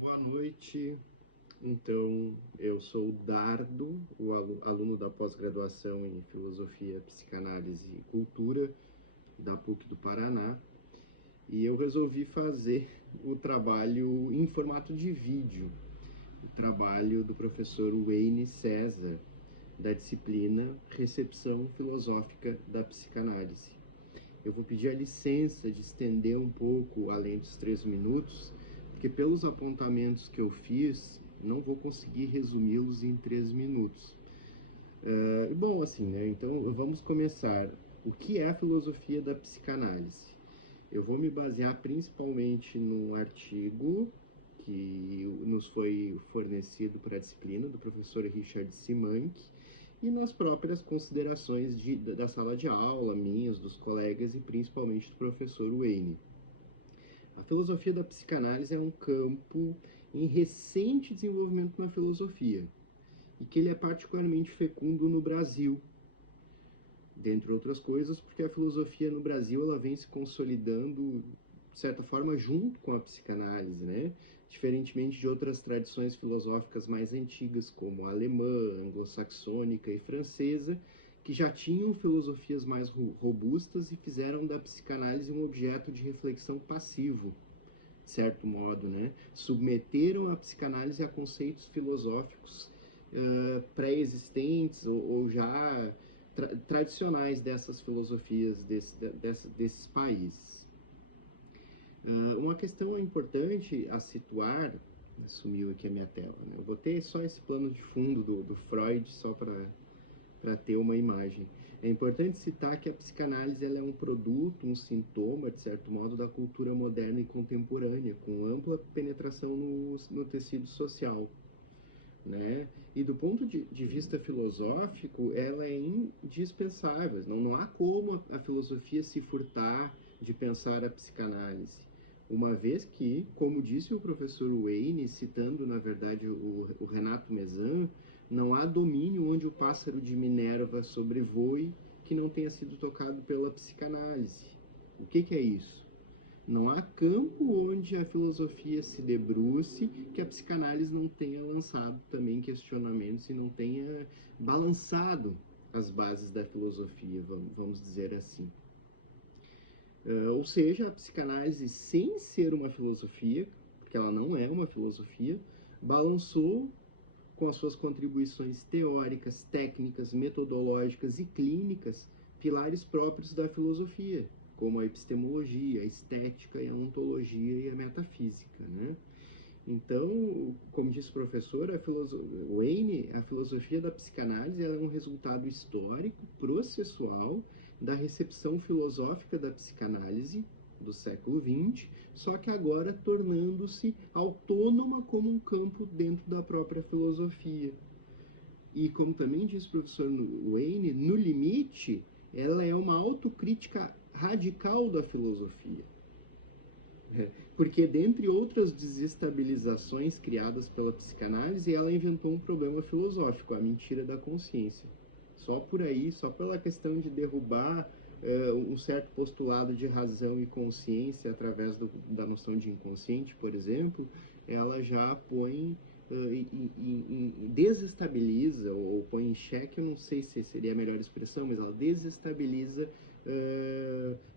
Boa noite. Então, eu sou o Dardo, o aluno da pós-graduação em Filosofia, Psicanálise e Cultura da PUC do Paraná, e eu resolvi fazer o trabalho em formato de vídeo, o trabalho do professor Wayne César, da disciplina Recepção Filosófica da Psicanálise. Eu vou pedir a licença de estender um pouco além dos 3 minutos, porque pelos apontamentos que eu fiz, não vou conseguir resumi-los em 3 minutos. Bom, assim, né? Então vamos começar. O que é a filosofia da psicanálise? Eu vou me basear principalmente num artigo que nos foi fornecido para a disciplina do professor Richard Simank e nas próprias considerações da sala de aula, minhas, dos colegas e principalmente do professor Wayne. A filosofia da psicanálise é um campo em recente desenvolvimento na filosofia e que ele é particularmente fecundo no Brasil, dentre outras coisas, porque a filosofia no Brasil ela vem se consolidando, de certa forma, junto com a psicanálise, né? Diferentemente de outras tradições filosóficas mais antigas, como a alemã, anglo-saxônica e francesa, que já tinham filosofias mais robustas e fizeram da psicanálise um objeto de reflexão passivo, de certo modo, né? Submeteram a psicanálise a conceitos filosóficos pré-existentes ou já tradicionais dessas filosofias desses países. Uma questão importante a situar, sumiu aqui a minha tela, né? Eu botei só esse plano de fundo do Freud só para ter uma imagem. É importante citar que a psicanálise ela é um produto, um sintoma, de certo modo, da cultura moderna e contemporânea, com ampla penetração no tecido social, né? E do ponto de vista filosófico, ela é indispensável. Não há como a filosofia se furtar de pensar a psicanálise. Uma vez que, como disse o professor Wayne, citando, na verdade, o Renato Mezan, não há domínio onde o pássaro de Minerva sobrevoe que não tenha sido tocado pela psicanálise. O que é isso? Não há campo onde a filosofia se debruce que a psicanálise não tenha lançado também questionamentos e não tenha balançado as bases da filosofia, vamos dizer assim. Ou seja, a psicanálise, sem ser uma filosofia, porque ela não é uma filosofia, balançou com as suas contribuições teóricas, técnicas, metodológicas e clínicas, pilares próprios da filosofia, como a epistemologia, a estética, a ontologia e a metafísica, né? Então, como disse o professor, Wayne, a filosofia da psicanálise é um resultado histórico, processual, da recepção filosófica da psicanálise do século XX, só que agora tornando-se autônoma como um campo dentro da própria filosofia. E como também diz o professor Wayne, no limite, ela é uma autocrítica radical da filosofia. Porque, dentre outras desestabilizações criadas pela psicanálise, ela inventou um problema filosófico, a mentira da consciência. Só por aí, só pela questão de derrubar um certo postulado de razão e consciência através da noção de inconsciente, por exemplo, ela já põe desestabiliza ou põe em xeque, eu não sei se seria a melhor expressão, mas ela desestabiliza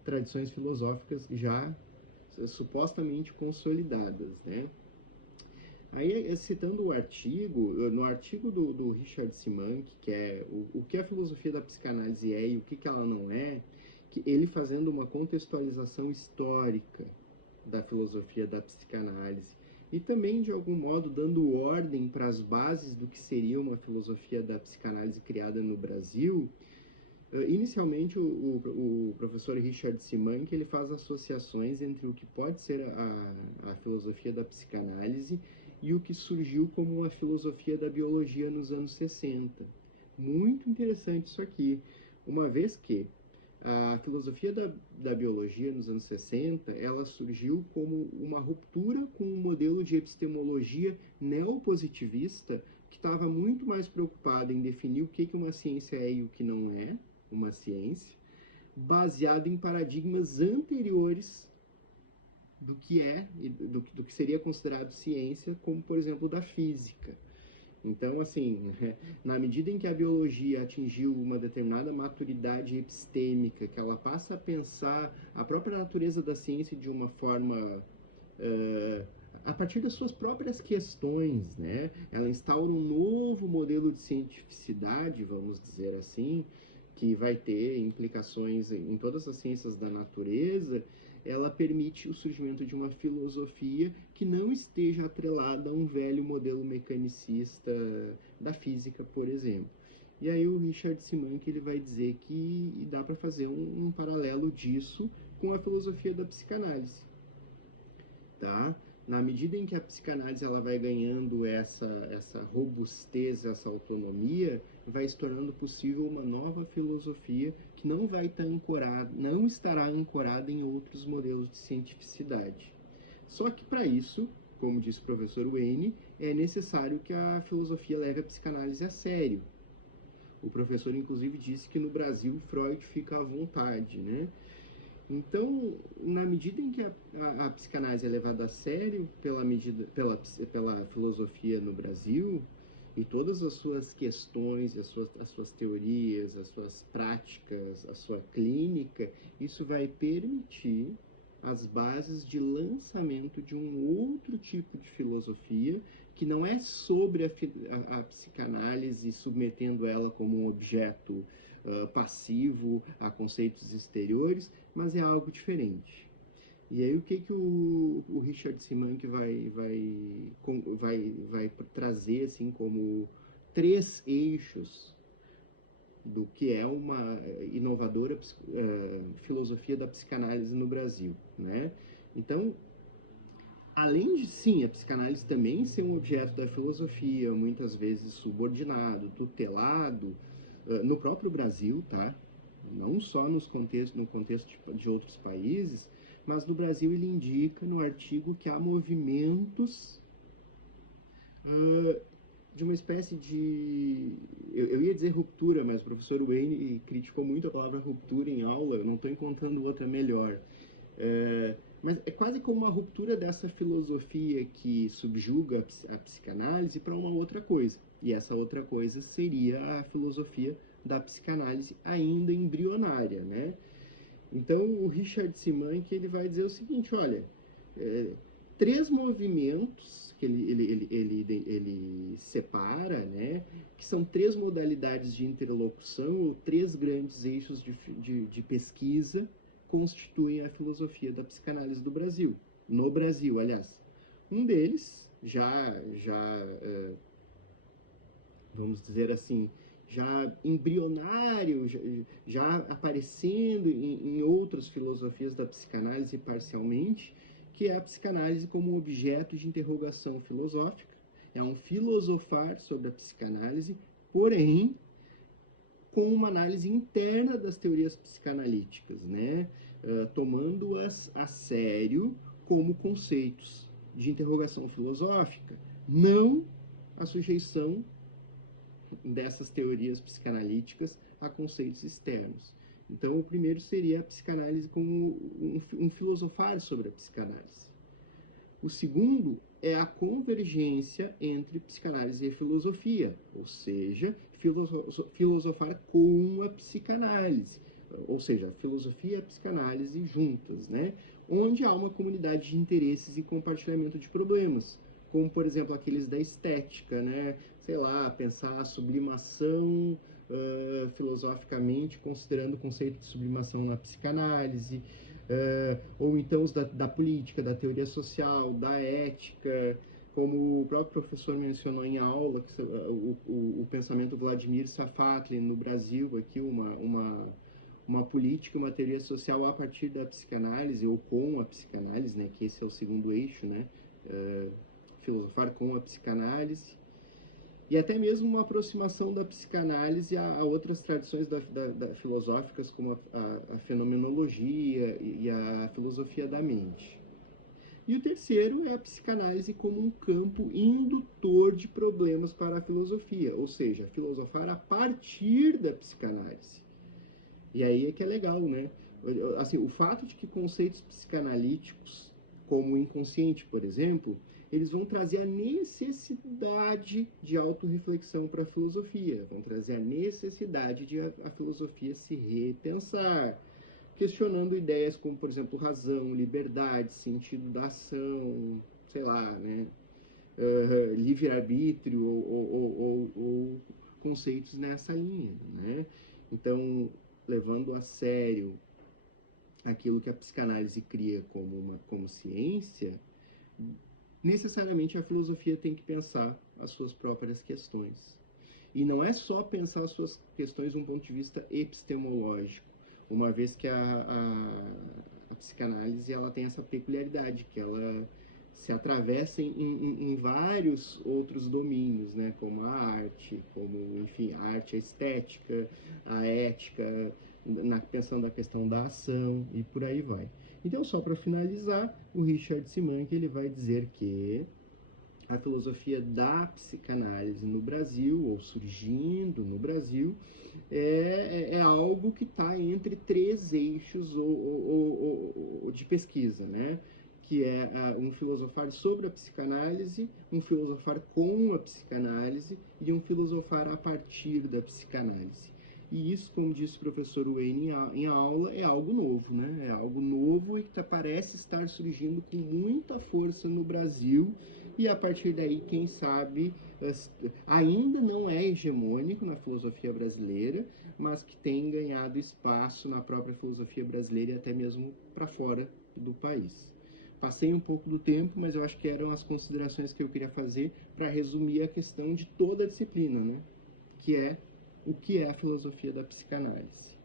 tradições filosóficas já supostamente consolidadas, né? Aí, citando o artigo, no artigo do Richard Simank, que é o que a filosofia da psicanálise é e o que ela não é, que ele fazendo uma contextualização histórica da filosofia da psicanálise e também, de algum modo, dando ordem para as bases do que seria uma filosofia da psicanálise criada no Brasil. Inicialmente, o professor Richard Simank ele faz associações entre o que pode ser a filosofia da psicanálise e o que surgiu como uma filosofia da biologia nos anos 60. Muito interessante isso aqui, uma vez que a filosofia da biologia nos anos 60, ela surgiu como uma ruptura com um modelo de epistemologia neopositivista que estava muito mais preocupado em definir o que uma ciência é e o que não é uma ciência, baseado em paradigmas anteriores do que é, do que seria considerado ciência, como, por exemplo, da física. Então, assim, na medida em que a biologia atingiu uma determinada maturidade epistêmica, que ela passa a pensar a própria natureza da ciência de uma forma a partir das suas próprias questões, né? Ela instaura um novo modelo de cientificidade, vamos dizer assim, que vai ter implicações em todas as ciências da natureza. Ela permite o surgimento de uma filosofia que não esteja atrelada a um velho modelo mecanicista da física, por exemplo. E aí o Richard Simank ele vai dizer que dá para fazer um paralelo disso com a filosofia da psicanálise, tá? Na medida em que a psicanálise ela vai ganhando essa robustez, essa autonomia, vai se tornando possível uma nova filosofia que não vai estar ancorada, não estará ancorada em outros modelos de cientificidade. Só que para isso, como disse o professor Wayne, é necessário que a filosofia leve a psicanálise a sério. O professor inclusive disse que no Brasil Freud fica à vontade, né? Então, na medida em que a psicanálise é levada a sério pela filosofia no Brasil, e todas as suas questões, as suas teorias, as suas práticas, a sua clínica, isso vai permitir as bases de lançamento de um outro tipo de filosofia, que não é sobre a psicanálise, submetendo ela como um objeto passivo a conceitos exteriores, mas é algo diferente. E aí o que o Richard Simank vai trazer assim como três eixos do que é uma inovadora filosofia da psicanálise no Brasil, né? Então, além de, sim, a psicanálise também ser um objeto da filosofia, muitas vezes subordinado, tutelado, no próprio Brasil, tá? Não só no contexto de outros países, mas no Brasil ele indica no artigo que há movimentos de uma espécie de... Eu ia dizer ruptura, mas o professor Wayne criticou muito a palavra ruptura em aula, eu não estou encontrando outra melhor. Mas é quase como uma ruptura dessa filosofia que subjuga a psicanálise para uma outra coisa. E essa outra coisa seria a filosofia da psicanálise ainda embrionária, né? Então, o Richard Simank ele vai dizer o seguinte, olha, três movimentos que ele separa, né, que são três modalidades de interlocução, ou três grandes eixos de pesquisa, constituem a filosofia da psicanálise do Brasil. No Brasil, aliás. Um deles, vamos dizer assim, já embrionário, já aparecendo em outras filosofias da psicanálise parcialmente, que é a psicanálise como um objeto de interrogação filosófica. É um filosofar sobre a psicanálise, porém com uma análise interna das teorias psicanalíticas, né? Tomando-as a sério como conceitos de interrogação filosófica, não a sujeição dessas teorias psicanalíticas a conceitos externos. Então, o primeiro seria a psicanálise como um filosofar sobre a psicanálise. O segundo é a convergência entre psicanálise e filosofia, ou seja, filosofar com a psicanálise, ou seja, filosofia e a psicanálise juntas, né? Onde há uma comunidade de interesses e compartilhamento de problemas, como, por exemplo, aqueles da estética, né? Sei lá, pensar a sublimação filosoficamente, considerando o conceito de sublimação na psicanálise, ou então os da política, da teoria social, da ética, como o próprio professor mencionou em aula, que, o pensamento Vladimir Safatli no Brasil, aqui uma política, uma teoria social a partir da psicanálise, ou com a psicanálise, né, que esse é o segundo eixo, né, filosofar com a psicanálise, e até mesmo uma aproximação da psicanálise a outras tradições filosóficas, como a fenomenologia e a filosofia da mente. E o terceiro é a psicanálise como um campo indutor de problemas para a filosofia, ou seja, filosofar a partir da psicanálise. E aí é que é legal, né? Assim, o fato de que conceitos psicanalíticos como o inconsciente, por exemplo, eles vão trazer a necessidade de autorreflexão para a filosofia, vão trazer a necessidade de a filosofia se repensar, questionando ideias como, por exemplo, razão, liberdade, sentido da ação, sei lá, né? Livre-arbítrio ou conceitos nessa linha, né? Então, levando a sério aquilo que a psicanálise cria como ciência, necessariamente a filosofia tem que pensar as suas próprias questões. E não é só pensar as suas questões de um ponto de vista epistemológico, uma vez que a psicanálise ela tem essa peculiaridade, que ela se atravessa em vários outros domínios, né? Como a arte, como, enfim, a arte, a estética, a ética, pensando na questão da ação e por aí vai. Então, só para finalizar, o Richard Simank ele vai dizer que a filosofia da psicanálise no Brasil, ou surgindo no Brasil, é algo que está entre três eixos de pesquisa, né? Que é um filosofar sobre a psicanálise, um filosofar com a psicanálise e um filosofar a partir da psicanálise. E isso, como disse o professor Wayne em aula, é algo novo, né? É algo novo e que parece estar surgindo com muita força no Brasil. E a partir daí, quem sabe, ainda não é hegemônico na filosofia brasileira, mas que tem ganhado espaço na própria filosofia brasileira e até mesmo para fora do país. Passei um pouco do tempo, mas eu acho que eram as considerações que eu queria fazer para resumir a questão de toda a disciplina, né? Que é o que é a filosofia da psicanálise.